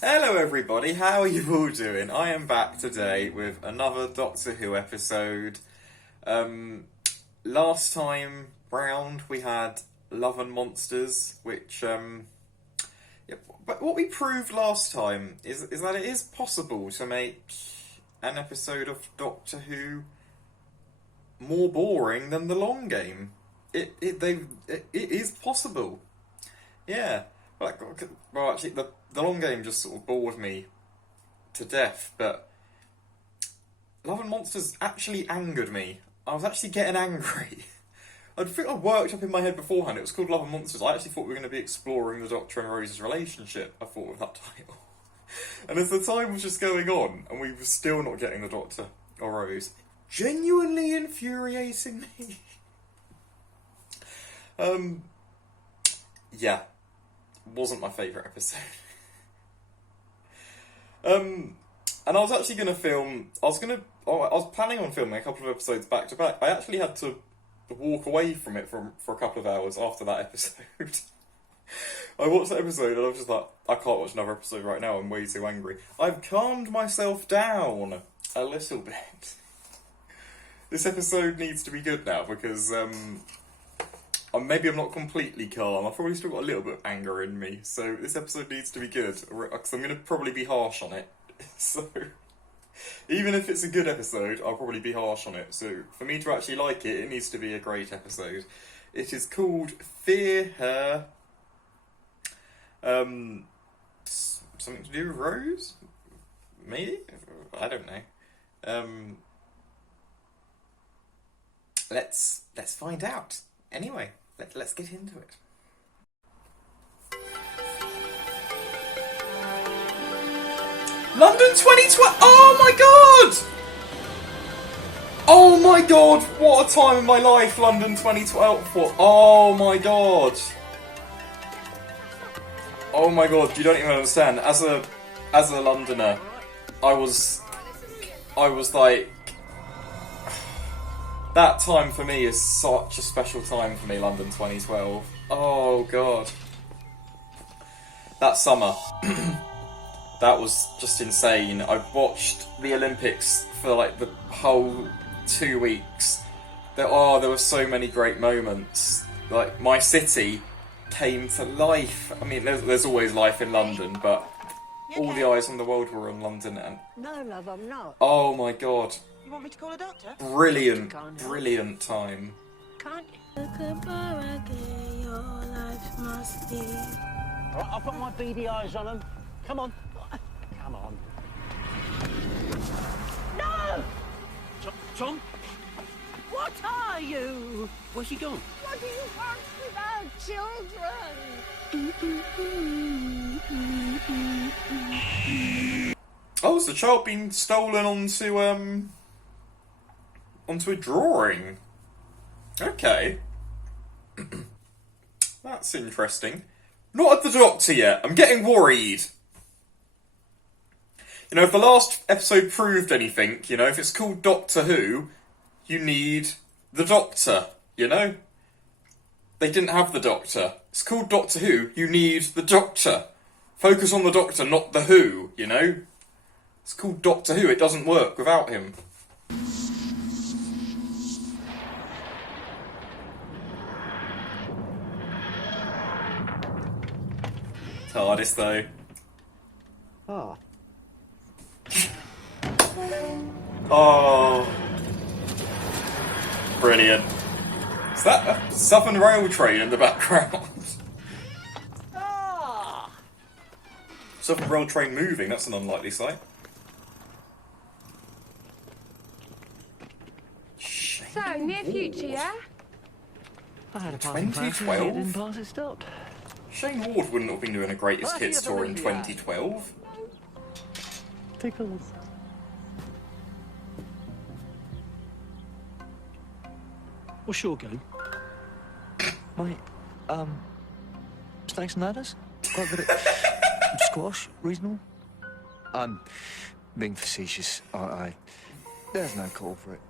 Hello everybody, how are you all doing? I am back today with another Doctor Who episode. Last time round we had Love and Monsters, which, but what we proved last time is that it is possible to make an episode of Doctor Who more boring than the long game. It is possible. Yeah. Well, actually, the long game just sort of bored me to death, but Love and Monsters actually angered me. I was actually getting angry. I think I worked up in my head beforehand. It was called Love and Monsters. I actually thought we were going to be exploring the Doctor and Rose's relationship, I thought, with that title. And as the time was just going on, and we were still not getting the Doctor or Rose, genuinely infuriating me. Yeah. Wasn't my favourite episode. And I was actually going to film... I was planning on filming a couple of episodes back to back. I actually had to walk away from it for a couple of hours after that episode. I watched that episode and I was just like, I can't watch another episode right now, I'm way too angry. I've calmed myself down a little bit. This episode needs to be good now because... maybe I'm not completely calm. I've probably still got a little bit of anger in me. So this episode needs to be good. Because I'm going to probably be harsh on it. So even if it's a good episode, I'll probably be harsh on it. So for me to actually like it, it needs to be a great episode. It is called Fear Her. Something to do with Rose? Maybe? I don't know. Let's find out. Anyway. Let's get into it. London 2012! Oh my god! Oh my god! What a time in my life London 2012 was. Oh my god! Oh my god! You don't even understand. As a Londoner, I was like. That time for me is such a special time for me, London 2012. Oh, God. That summer, that was just insane. I watched the Olympics for like the whole 2 weeks. There were so many great moments. Like, my city came to life. I mean, there's always life in London, but all the eyes in the world were on London. And no, love, I'm not. Oh, my God. You want me to call a doctor? Brilliant time. Can't you? Alright, I'll put my beady eyes on them. Come on. Come on. No! Tom? What are you? Where's he gone? What do you want with our children? Oh, has the child been stolen onto a drawing? Okay. That's interesting. Not at the Doctor yet. I'm getting worried. You know, if the last episode proved anything, you know, if it's called Doctor Who, you need the Doctor, you know? They didn't have the Doctor. It's called Doctor Who, you need the Doctor. Focus on the Doctor, not the Who, you know? It's called Doctor Who, it doesn't work without him. TARDIS though. Oh. Oh. Brilliant. Is that a Southern Rail train in the background? Ah. Southern Rail train moving, that's an unlikely sight. So, near future, yeah? I had a passing class 2012? didn't pass, it stopped. Shane Ward wouldn't have been doing a greatest hits tour in 2012. Tickles. What's your game? My, snakes and ladders? Quite good at squash, reasonable. I'm being facetious. There's no call for it.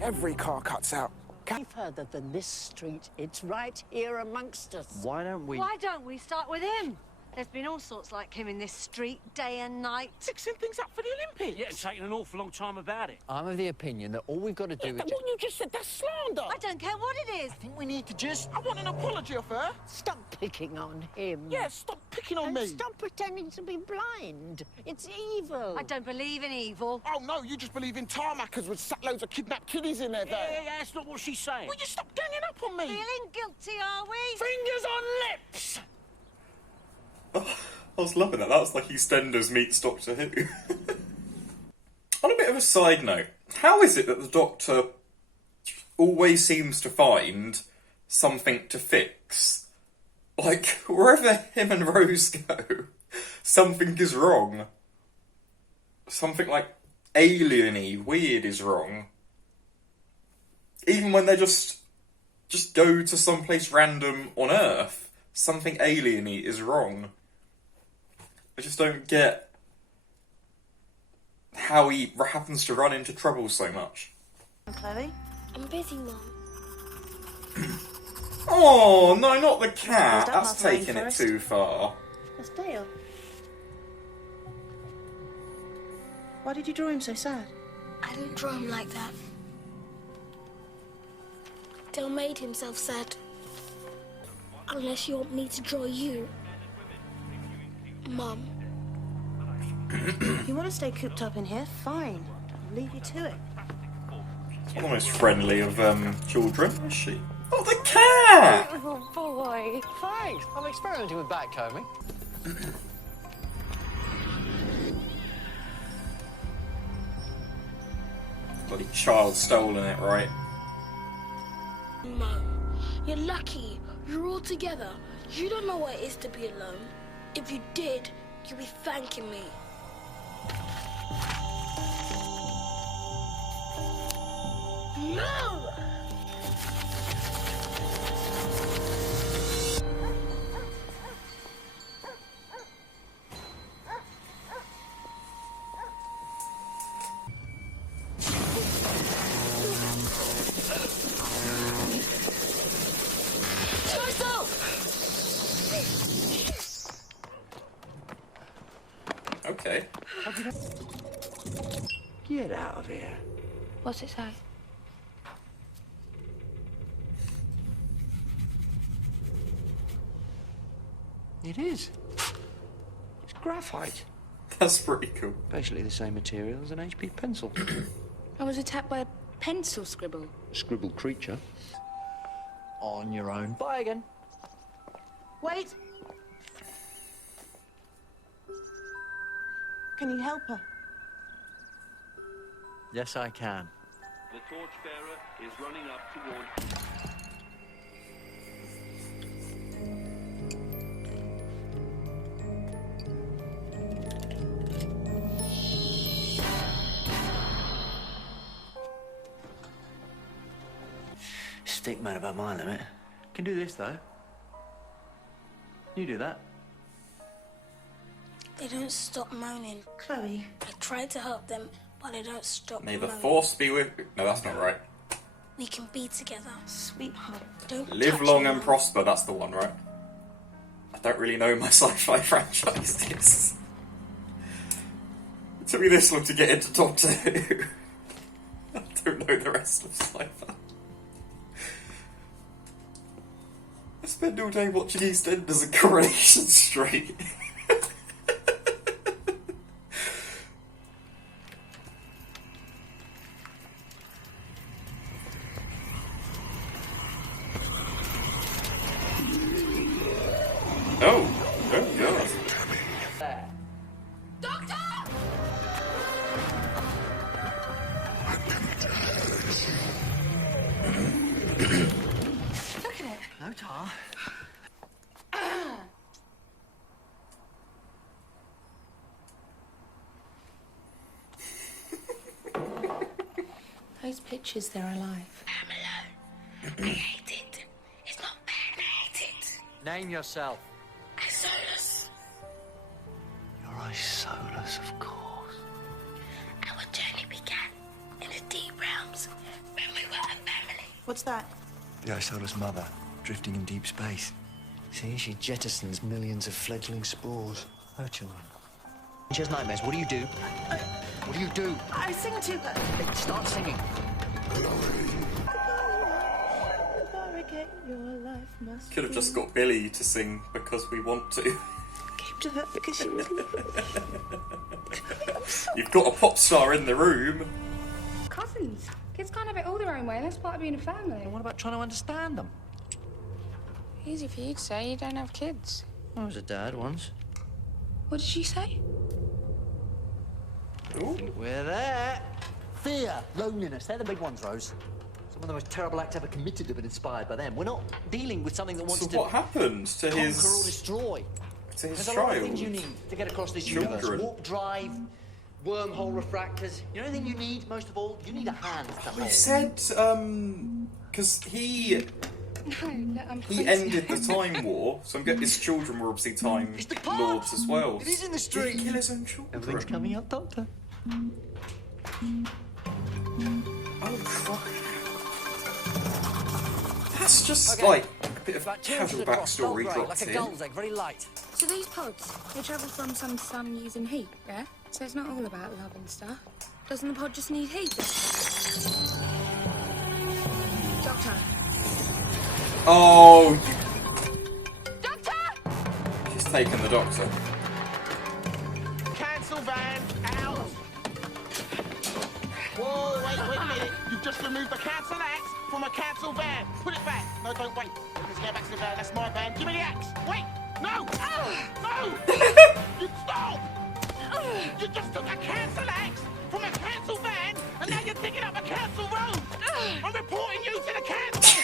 Every car cuts out. Any further than this street, it's right here amongst us. Why don't we... Why don't we start with him? There's been all sorts like him in this street, day and night. Fixing things up for the Olympics. Yeah, and taking an awful long time about it. I'm of the opinion that all we've got to do is But what you just said, that's slander. I don't care what it is. I think we need to just... I want an apology of her. Stop picking on him. Yeah, stop picking on And me. stop pretending to be blind. It's evil. I don't believe in evil. Oh, no, you just believe in tarmackers with loads of kidnapped kiddies in there. Yeah, that's not what she's saying. Will you stop ganging up on me? Feeling guilty, are we? Fingers on lips! I was loving that. That was like EastEnders meets Doctor Who. On a bit of a side note, how is it that the Doctor always seems to find something to fix? Like, wherever him and Rose go, something is wrong. Something like alien-y, weird is wrong. Even when they just go to someplace random on Earth, something alien-y is wrong. I just don't get how he happens to run into trouble so much. Chloe? I'm busy, Mum. Oh, no, not the cat. Don't That's pass the taking it rainforest. too far. That's Dale. Why did you draw him so sad? I didn't draw him like that. Dale made himself sad. Unless you want me to draw you, Mum. You want to stay cooped up in here? Fine. I'll leave you to it. It's not the most friendly of children, is she? Oh, the cat! Oh, boy. Thanks. I'm experimenting with backcombing. Bloody child stolen it, right? Mum, you're lucky. You're all together. You don't know what it is to be alone. If you did, you'd be thanking me. No! Okay. Get out of here. What's it say? It is. It's graphite. That's pretty cool. Basically the same material as an HP pencil. I was attacked by a pencil scribble. Scribbled creature. On your own. Bye again. Wait! Can you help her? Yes, I can. The torchbearer is running up toward... Stickman about my limit. Can do this though. You do that. They don't stop moaning. Chloe. I tried to help them, but they don't stop May the moaning. force be with... No, that's not right. We can be together. Sweetheart. Don't Live touch long me, and Mum. prosper, that's the one, right? I don't really know my sci-fi franchises. It took me this long to get into Doctor Who. I don't know the rest of sci-fi. I spend all day watching EastEnders and Coronation Street. Oh god. No tar. Those pictures, they're alive. I'm alone. I hate it. It's not bad, I hate it. Name yourself. Isolus. You're Isolus, of course. Our journey began in the deep realms when we were a family. What's that? The Isolus mother, drifting in deep space. See, she jettisons millions of fledgling spores. Her children. She has nightmares. What do you do? What do you do? I sing to her. Start singing. Could have just got Billy to sing because we want to. Came to her because she was. You've got a pop star in the room. Cousins. Kids can't have it all their own way. That's part of being a family. And what about trying to understand them? Easy for you to say. You don't have kids. I was a dad once. What did she say? We're there. Fear, loneliness, they're the big ones, Rose. Some of the most terrible acts ever committed have been inspired by them. We're not dealing with something that wants So to what happened to conquer or his destroy. There's There's a lot of things you need to get across this universe. Children. Warp drive, wormhole refractors. You know anything you need most of all? You need a hand to He hold. said, because he ended the Time War, so I'm getting his children were obviously Time It's the clock. Lords as well. It is in the Did he street. kill his own children? Everything's coming up, Doctor. Oh, crap. That's just like a bit of casual backstory dropped in. egg, very light. So these pods, they travel from sun to sun using heat, yeah? So it's not all about love and stuff. Doesn't the pod just need heat? Doctor. Oh, Doctor! she's taken the Doctor. Cancel van, out. Whoa, wait a minute. You've just removed the cancel axe from a cancel van. Put it back. No, don't wait. Let's go back to the van. That's my van. Give me the axe. Wait. No. No. You stop. You just took a cancel axe from a cancel van, and now you're digging up a cancel road. I'm reporting you to the council.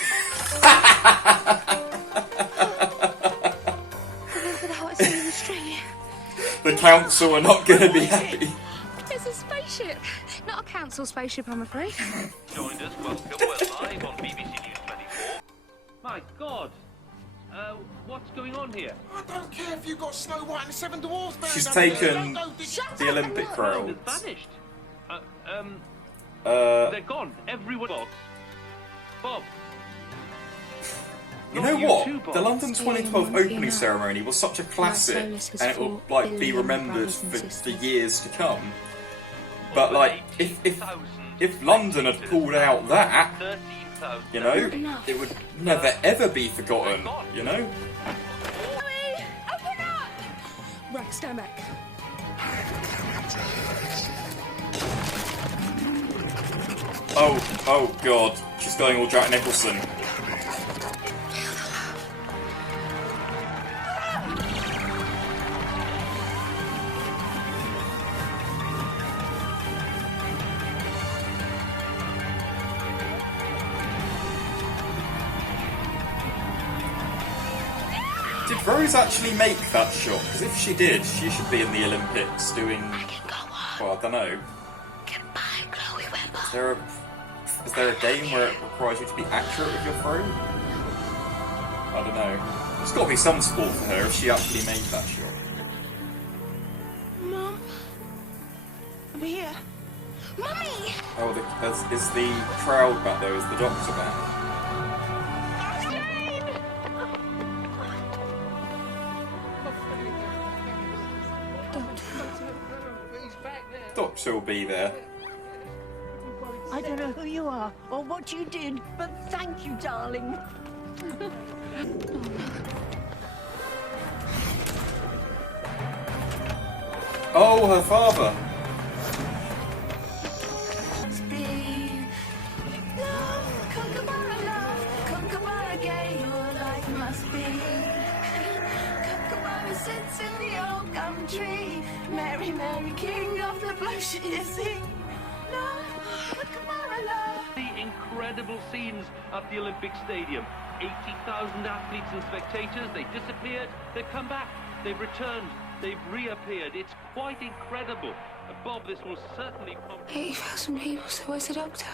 Remember the hottest thing in the street? The council are not going to be happy. It's a spaceship. Not a council spaceship, I'm afraid. Joined us. Welcome. We're live on BBC News 24. My God. What's going on here? I don't care if you got Snow White and the Seven Dwarfs buried She's under there. taken Don't dig up. the Olympic They've crowds. vanished. Uh, They're gone. Everyone. Bob. You Not know you what? too, Bob. The London 2012 opening ceremony was such a classic, and it will like be remembered for years to come. But like, if London had pulled out that, 13,000. you know, it would never ever be forgotten. You know. Open up! Right, stand back. Oh God, she's going all Jack Nicholson. Did Rose actually make that shot? Because if she did, she should be in the Olympics doing. Well, I don't know. Is there a game where it requires you to be accurate with your throw? I don't know. There's got to be some sport for her if she actually made that shot. Mum, I'm here. Mummy! Oh, is the crowd back there? Is the Doctor back? Doctor will be there. I don't know who you are or what you did, but thank you, darling. Oh, her father. Mary, Mary, King of the Blow, she is sing. The incredible scenes at the Olympic Stadium. 80,000 athletes and spectators. They disappeared. They've come back. They've returned. They've reappeared. It's quite incredible. Bob, this will certainly... 80,000 people, so where's the Doctor?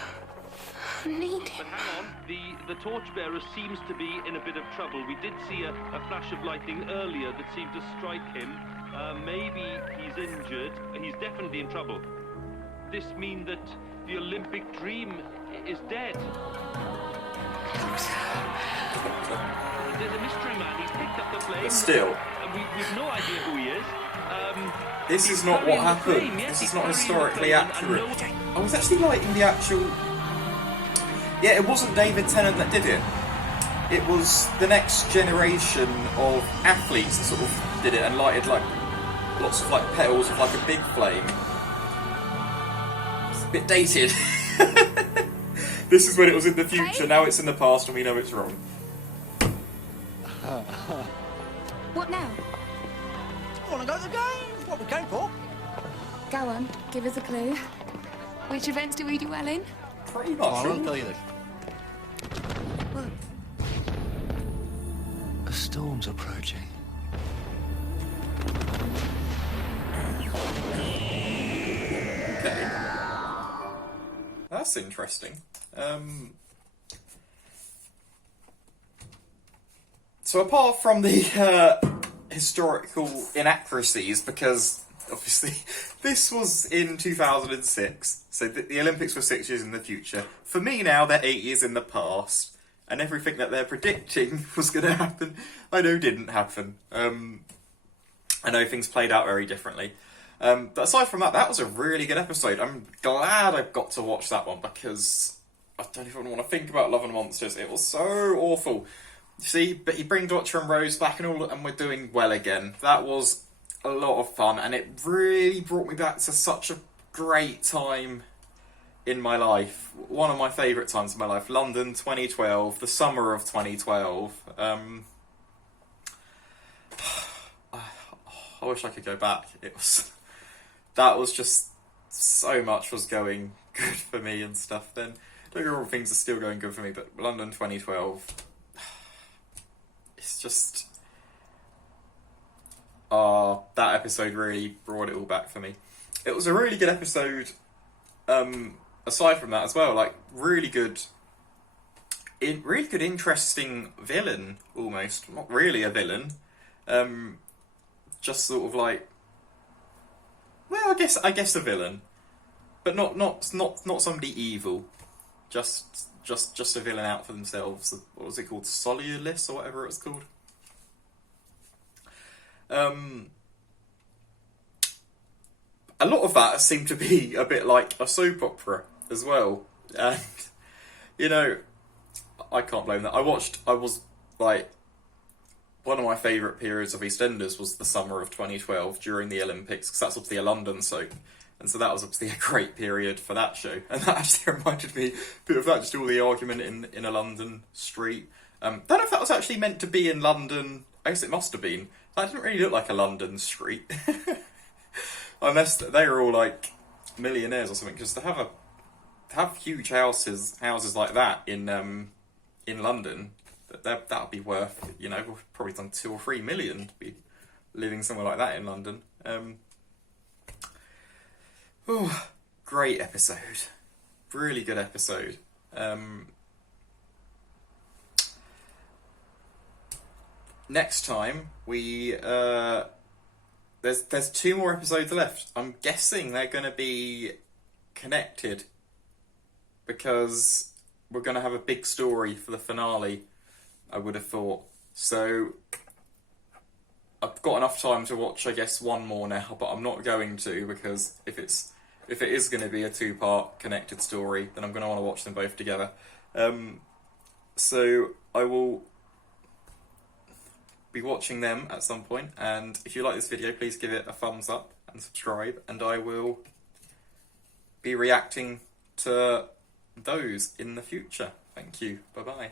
I need him. But hang on, the torchbearer seems to be in a bit of trouble. We did see a flash of lightning earlier that seemed to strike him. Maybe he's injured. He's definitely in trouble. This means that the Olympic dream is dead. There's a mystery man. He's picked up the flame. But still, We've no idea who he is. this is not what happened. This is not historically accurate. I was actually liking the actual... Yeah, it wasn't David Tennant that did it. It was the next generation of athletes that sort of did it and lighted like lots of like petals of like a big flame. It's a bit dated. This is when it was in the future, now it's in the past and we know it's wrong. What now? I want to go to the games. What we came for? Go on, give us a clue. Which events do we do well in? Pretty much. I won't tell you this. A storm's approaching. Okay. That's interesting. So apart from the historical inaccuracies, because obviously this was in 2006, so the Olympics were 6 years in the future. For me now, they're 8 years in the past, and everything that they're predicting was going to happen, I know didn't happen. I know things played out very differently. But aside from that, that was a really good episode. I'm glad I got to watch that one because I don't even want to think about Love and Monsters. It was so awful. You see, but he brings Dr. and Rose back and we're doing well again. That was a lot of fun and it really brought me back to such a great time in my life. One of my favourite times in my life. London 2012, the summer of 2012. I wish I could go back. That was just so much was going good for me and stuff then. Don't get me wrong, things are still going good for me, but London 2012, it's just... that episode really brought it all back for me. It was a really good episode, aside from that as well, like, really good, interesting villain, almost. Not really a villain, just sort of like, well, I guess a villain, but not somebody evil. Just a villain out for themselves. What was it called? Solulis or whatever it was called. A lot of that seemed to be a bit like a soap opera as well, and you know, I can't blame that. I was like, one of my favourite periods of EastEnders was the summer of 2012 during the Olympics, because that's obviously a London soap. And so that was obviously a great period for that show. And that actually reminded me a bit of that, just all the argument in a London street. Don't know if that was actually meant to be in London. I guess it must have been. That didn't really look like a London street. Unless they were all like millionaires or something. Because to have huge houses like that in London, that would be worth, you know, probably done 2 or 3 million to be living somewhere like that in London. Great episode. Really good episode. Next time we there's 2 more episodes left. I'm guessing they're going to be connected because we're going to have a big story for the finale, I would have thought. So I've got enough time to watch, I guess, 1 more now, but I'm not going to, because if it is going to be a 2-part connected story, then I'm going to want to watch them both together. So I will be watching them at some point, and if you like this video, please give it a thumbs up and subscribe, and I will be reacting to those in the future. Thank you. Bye-bye.